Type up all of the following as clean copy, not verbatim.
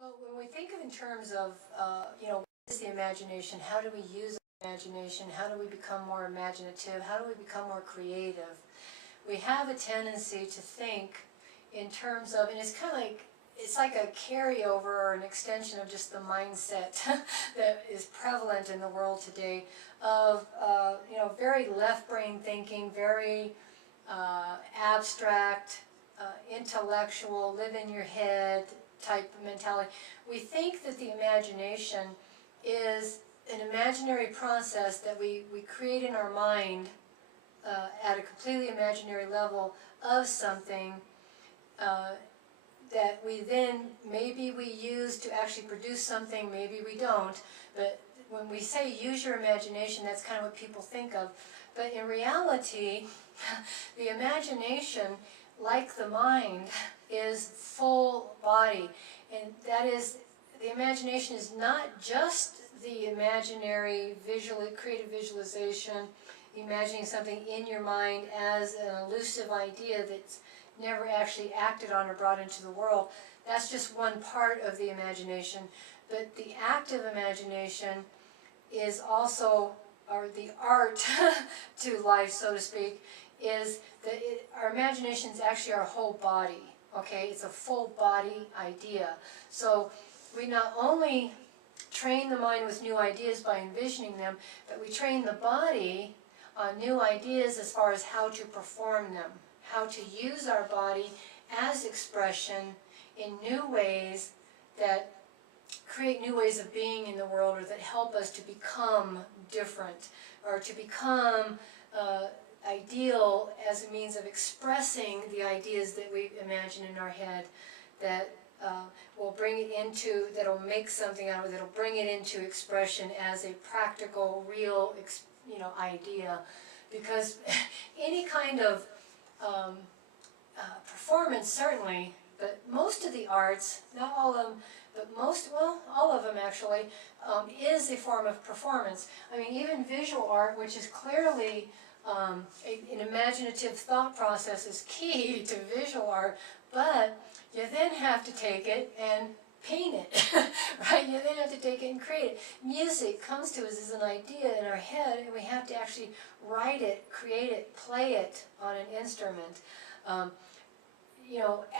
Well, when we think of in terms of, what is the imagination? How do we use imagination? How do we become more imaginative? How do we become more creative? We have a tendency to think in terms of, and it's like a carryover or an extension of just the mindset that is prevalent in the world today of, very left brain thinking, very abstract, intellectual, live in your head type of mentality. We think that the imagination is an imaginary process that we create in our mind at a completely imaginary level of something that we then, maybe we use to actually produce something, maybe we don't. But when we say use your imagination, that's kind of what people think of. But in reality, the imagination, like the mind, is full body. And that is, the imagination is not just the imaginary creative visualization, imagining something in your mind as an elusive idea that's never actually acted on or brought into the world. That's just one part of the imagination. But the active imagination is also, or the art to life, so to speak, is that our imagination is actually our whole body. Okay, it's a full body idea. So we not only train the mind with new ideas by envisioning them, but we train the body on new ideas as far as how to perform them, how to use our body as expression in new ways that create new ways of being in the world, or that help us to become different, or to become ideal as a means of expressing the ideas that we imagine in our head, that will bring it into, that'll make something out of it, that'll bring it into expression as a practical, real, idea. Because any kind of performance, certainly, but most of the arts, not all of them, but all of them actually, is a form of performance. I mean, even visual art, which is clearly an imaginative thought process, is key to visual art, but you then have to take it and paint it, right? You then have to take it and create it. Music comes to us as an idea in our head, and we have to actually write it, create it, play it on an instrument.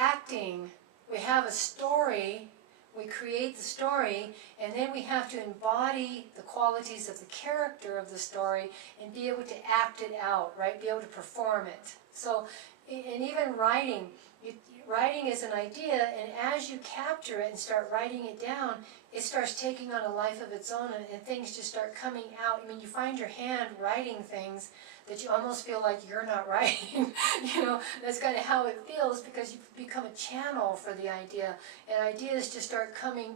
Acting, we have a story, we create the story, and then we have to embody the qualities of the character of the story and be able to act it out, right? Be able to perform it. So, and even writing, writing is an idea, and as you capture it and start writing it down, it starts taking on a life of its own, and things just start coming out. I mean, you find your hand writing things that you almost feel like you're not writing. That's kind of how it feels, because you become a channel for the idea, and ideas just start coming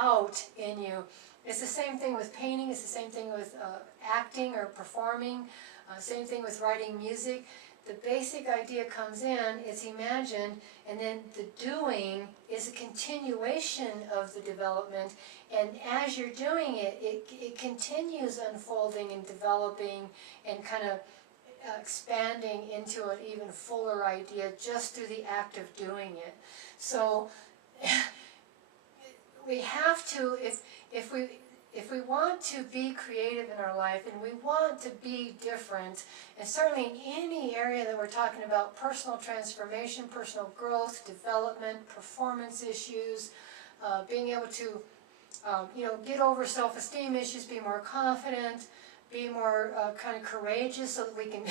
out in you. It's the same thing with painting, it's the same thing with acting or performing, same thing with writing music. The basic idea comes in, it's imagined, and then the doing is a continuation of the development, and as you're doing it, it continues unfolding and developing and kind of expanding into an even fuller idea just through the act of doing it. So we have to, if we want to be creative in our life, and we want to be different, and certainly in any area that we're talking about, personal transformation, personal growth, development, performance issues, being able to get over self-esteem issues, be more confident, be more kind of courageous, so that we can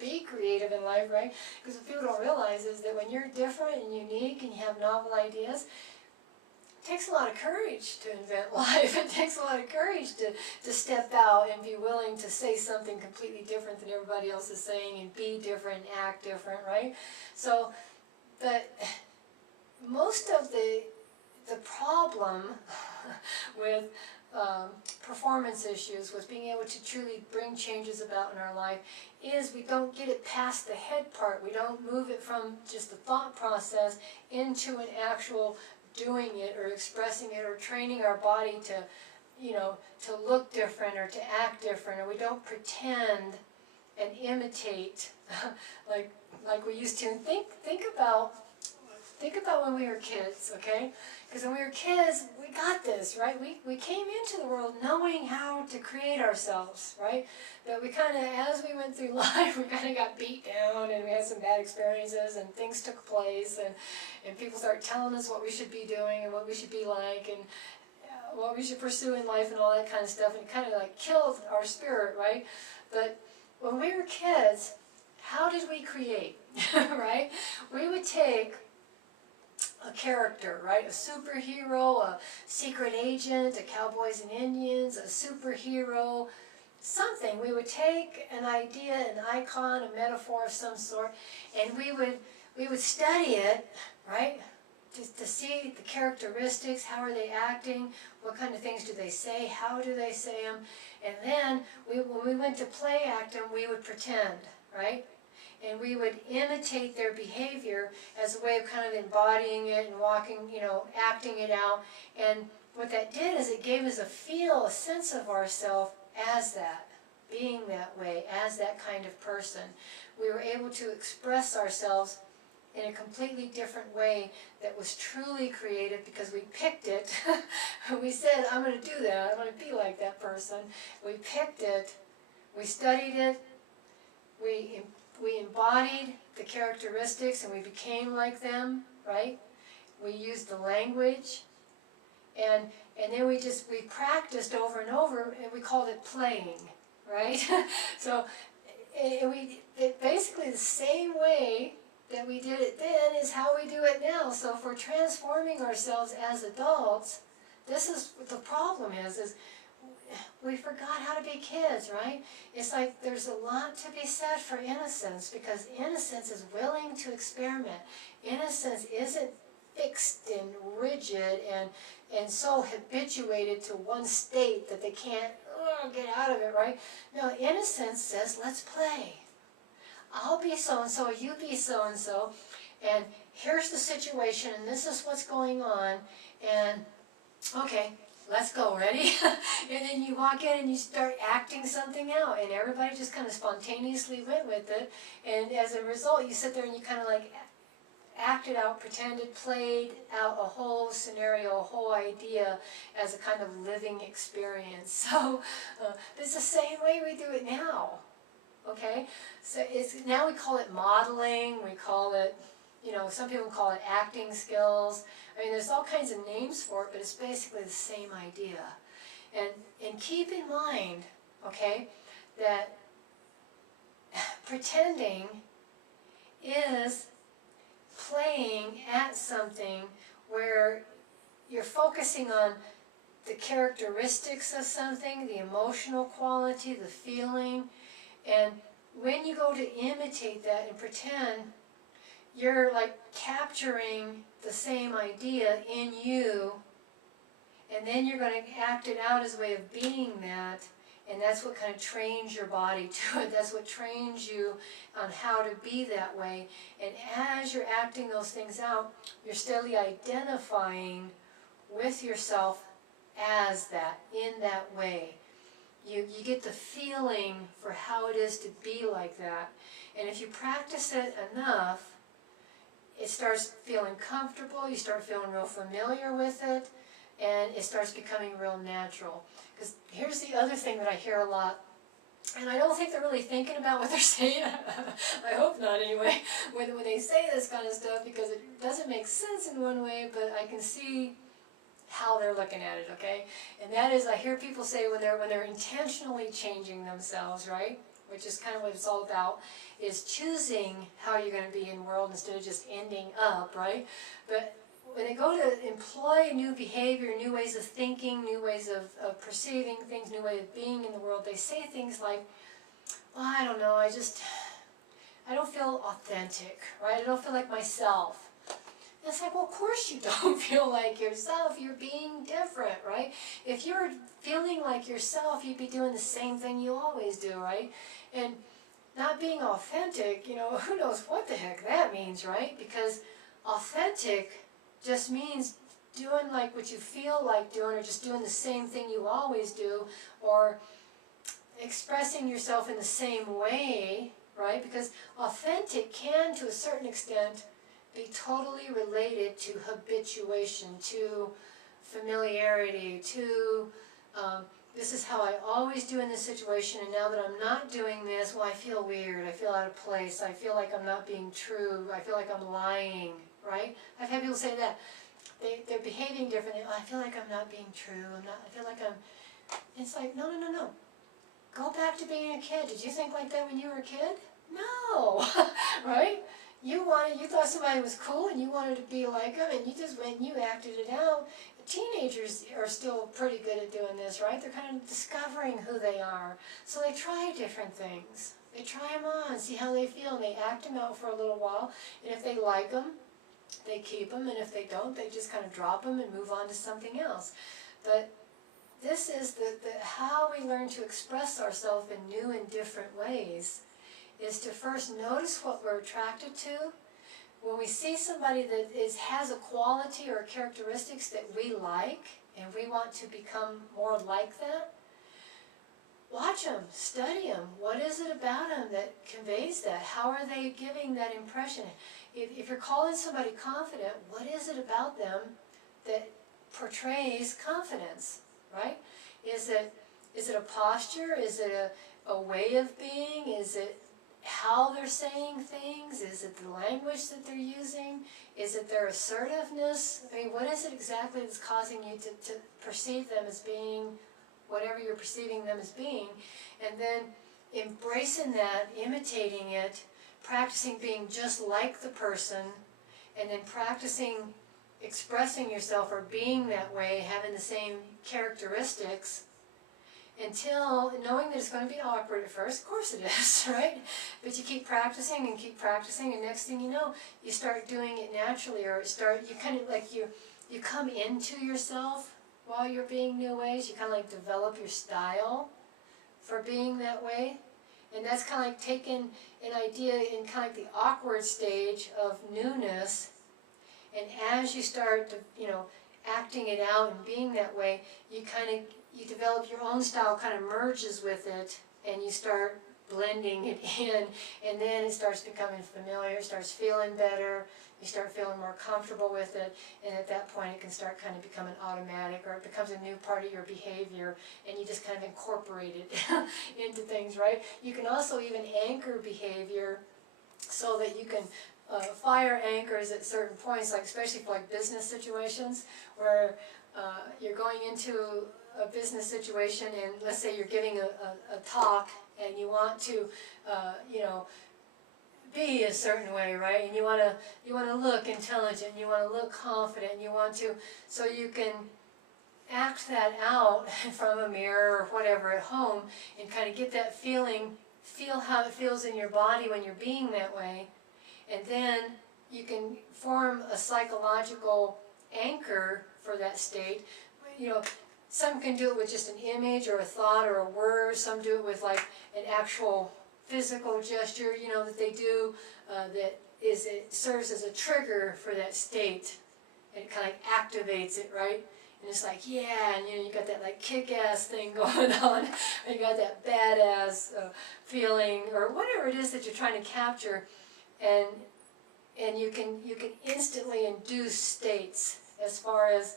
be creative in life, right? Because what people don't realize is that when you're different and unique and you have novel ideas, it takes a lot of courage to invent life. It takes a lot of courage to step out and be willing to say something completely different than everybody else is saying, and be different, act different, right? So, but most of the problem with performance issues, with being able to truly bring changes about in our life, is we don't get it past the head part. We don't move it from just the thought process into an actual doing it, or expressing it, or training our body to, to look different or to act different, or we don't pretend and imitate like we used to. And think about think about when we were kids, okay? Because when we were kids, we got this, right? We came into the world knowing how to create ourselves, right? But we kind of, as we went through life, we kind of got beat down, and we had some bad experiences, and things took place, and people started telling us what we should be doing and what we should be like, and what we should pursue in life and all that kind of stuff, and it kind of like killed our spirit, right? But when we were kids, how did we create, right? We would take a character, right? A superhero, a secret agent, a cowboys and Indians, a superhero, something. We would take an idea, an icon, a metaphor of some sort, and we would study it, right? To see the characteristics, how are they acting, what kind of things do they say, how do they say them, and then when we went to play act them, we would pretend, right? And we would imitate their behavior as a way of kind of embodying it and walking, acting it out. And what that did is it gave us a sense of ourselves as that, being that way, as that kind of person. We were able to express ourselves in a completely different way that was truly creative because we picked it. We said, I'm going to do that, I'm going to be like that person. We picked it, we studied it, we embodied the characteristics and we became like them, right? We used the language, and then we practiced over and over, and we called it playing, right? So it basically the same way that we did it then is how we do it now. So if we're transforming ourselves as adults, this is what the problem is we forgot how to be kids, right? It's like there's a lot to be said for innocence, because innocence is willing to experiment. Innocence isn't fixed and rigid and so habituated to one state that they can't get out of it, right? No, innocence says, let's play. I'll be so-and-so, you be so-and-so, and here's the situation, and this is what's going on, and okay, let's go, ready? And then you walk in and you start acting something out, and everybody just kind of spontaneously went with it, and as a result, you sit there and you kind of like acted out, pretended, played out a whole scenario, a whole idea as a kind of living experience. So it's the same way we do it now. Okay, so now we call it modeling, we call it, some people call it acting skills. I mean, there's all kinds of names for it, but it's basically the same idea. And keep in mind, okay, that pretending is playing at something where you're focusing on the characteristics of something, the emotional quality, the feeling. And when you go to imitate that and pretend, you're like capturing the same idea in you, and then you're going to act it out as a way of being that, and that's what kind of trains your body to it. That's what trains you on how to be that way. And as you're acting those things out, you're steadily identifying with yourself as that, in that way. You get the feeling for how it is to be like that. And if you practice it enough, it starts feeling comfortable, you start feeling real familiar with it, and it starts becoming real natural. Because here's the other thing that I hear a lot, and I don't think they're really thinking about what they're saying. I hope not anyway, when they say this kind of stuff, because it doesn't make sense in one way, but I can see how they're looking at it, okay? And that is, I hear people say when they're intentionally changing themselves, right? Which is kind of what it's all about, is choosing how you're going to be in the world instead of just ending up, right? But when they go to employ new behavior, new ways of thinking, new ways of perceiving things, new way of being in the world, they say things like, well, I don't know, I don't feel authentic, right? I don't feel like myself. And it's like, well, of course you don't feel like yourself. You're being different, right? If you're feeling like yourself, you'd be doing the same thing you always do, right? And not being authentic, who knows what the heck that means, right? Because authentic just means doing like what you feel like doing, or just doing the same thing you always do, or expressing yourself in the same way, right? Because authentic can, to a certain extent, be totally related to habituation, to familiarity, to this is how I always do in this situation, and now that I'm not doing this, well, I feel weird, I feel out of place, I feel like I'm not being true, I feel like I'm lying, right? I've had people say that. They're behaving differently. Oh, I feel like I'm not being true, I feel like I'm, it's like, no, no, no, no. Go back to being a kid. Did you think like that when you were a kid? No, right? You thought somebody was cool and you wanted to be like them, and you just went and you acted it out. Teenagers are still pretty good at doing this, right? They're kind of discovering who they are. So they try different things. They try them on, see how they feel, and they act them out for a little while. And if they like them, they keep them, and if they don't, they just kind of drop them and move on to something else. But this is the how we learn to express ourselves in new and different ways, is to first notice what we're attracted to. When we see somebody that has a quality or characteristics that we like, and we want to become more like that, watch them, study them. What is it about them that conveys that? How are they giving that impression? If you're calling somebody confident, what is it about them that portrays confidence, right? Is it a posture? Is it a way of being? Is it how they're saying things? Is it the language that they're using? Is it their assertiveness? I mean, what is it exactly that's causing you to perceive them as being whatever you're perceiving them as being? And then embracing that, imitating it, practicing being just like the person, and then practicing expressing yourself or being that way, having the same characteristics, until knowing that it's going to be awkward at first. Of course it is, right? But you keep practicing, and next thing you know, you start doing it naturally, or you kind of like you come into yourself while you're being new ways. You kind of like develop your style for being that way. And that's kind of like taking an idea in kind of like the awkward stage of newness, and as you start to, acting it out and being that way, you develop your own style, kind of merges with it, and you start blending it in, and then it starts becoming familiar, it starts feeling better, you start feeling more comfortable with it, and at that point it can start kind of becoming automatic, or it becomes a new part of your behavior, and you just kind of incorporate it into things, right? You can also even anchor behavior so that you can fire anchors at certain points, like especially for like business situations, where you're going into a business situation, and let's say you're giving a talk, and you want to, be a certain way, right? And you want to look intelligent, you want to look confident, you want to, so you can act that out from a mirror or whatever at home, and kind of get that feeling, feel how it feels in your body when you're being that way, and then you can form a psychological anchor for that state. Some can do it with just an image or a thought or a word. Some do it with like an actual physical gesture, that they do, it serves as a trigger for that state, and it kind of like activates it, right? And it's like, yeah, and you got that like kick-ass thing going on, or you got that badass feeling, or whatever it is that you're trying to capture, and you can instantly induce states as far as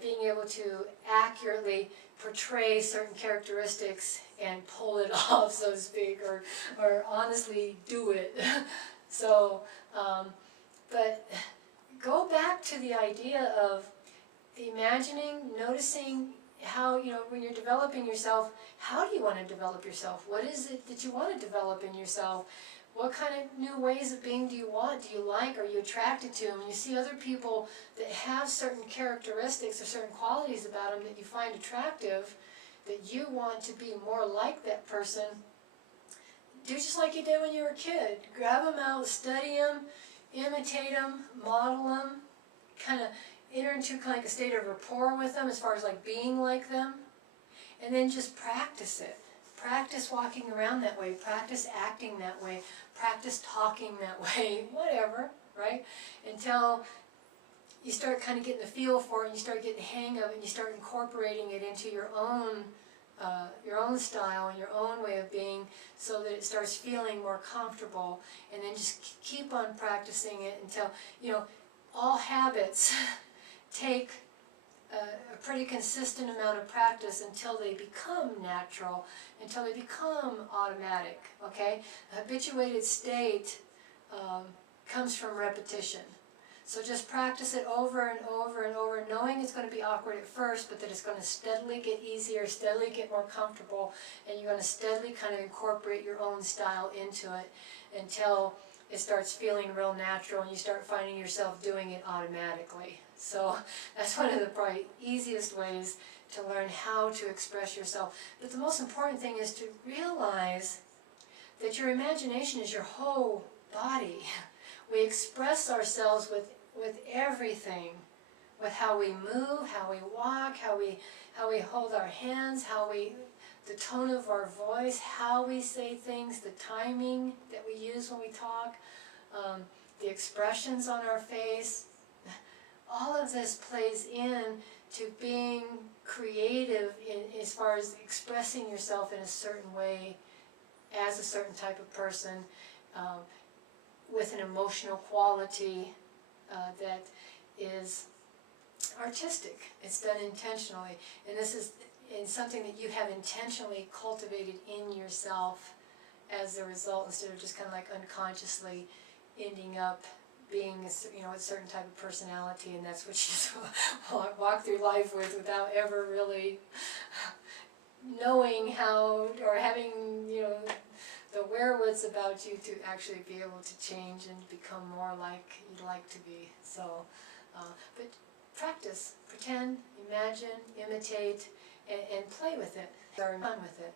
being able to accurately portray certain characteristics and pull it off, so to speak, or honestly do it. So, but go back to the idea of the imagining, noticing how, when you're developing yourself, how do you want to develop yourself? What is it that you want to develop in yourself? What kind of new ways of being do you want? Do you like? Are you attracted to them? You see other people that have certain characteristics or certain qualities about them that you find attractive, that you want to be more like that person. Do just like you did when you were a kid. Grab them out, study them, imitate them, model them, kind of enter into kind of like a state of rapport with them as far as like being like them, and then just practice it. Practice walking around that way, practice acting that way, practice talking that way, whatever, right? Until you start kind of getting the feel for it, and you start getting the hang of it, and you start incorporating it into your own your own style and your own way of being, so that it starts feeling more comfortable, and then just keep on practicing it until, you know, all habits take a pretty consistent amount of practice until they become natural, until they become automatic, okay? A habituated state comes from repetition. So just practice it over and over and over, knowing it's going to be awkward at first, but that it's going to steadily get easier, steadily get more comfortable, and you're going to steadily kind of incorporate your own style into it until it starts feeling real natural and you start finding yourself doing it automatically. So that's one of the probably easiest ways to learn how to express yourself. But the most important thing is to realize that your imagination is your whole body. We express ourselves with everything, with how we move, how we walk, how we hold our hands, the tone of our voice, how we say things, the timing that we use when we talk, the expressions on our face. All of this plays in to being creative as far as expressing yourself in a certain way as a certain type of person, with an emotional quality that is artistic. It's done intentionally, and this is something that you have intentionally cultivated in yourself as a result, instead of just kind of like unconsciously ending up being a certain type of personality, and that's what you just walk through life with without ever really knowing how, or having the wherewiths about you to actually be able to change and become more like you'd like to be. So, but practice, pretend, imagine, imitate, and play with it, have fun with it.